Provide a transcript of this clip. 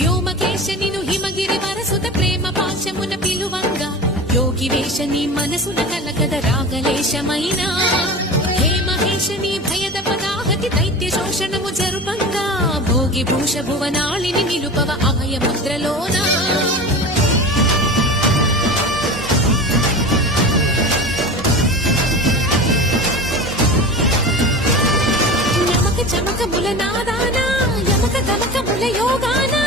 వ్యోమకేశ నిను హిమగిరి వరసుత ప్రేమ పాశమున పిలువంగా యోగి వేష నీ మనసున కలకద రాగలేశమైనా హే మహేశ నీ భయద పదాహతి దైత్య శోషణము జరుపంగా భోగి భూష భువనాళిని నిలుపవ అభయ ముద్రలోనా చమకముల నాదానా యమక గమకముల యోగానా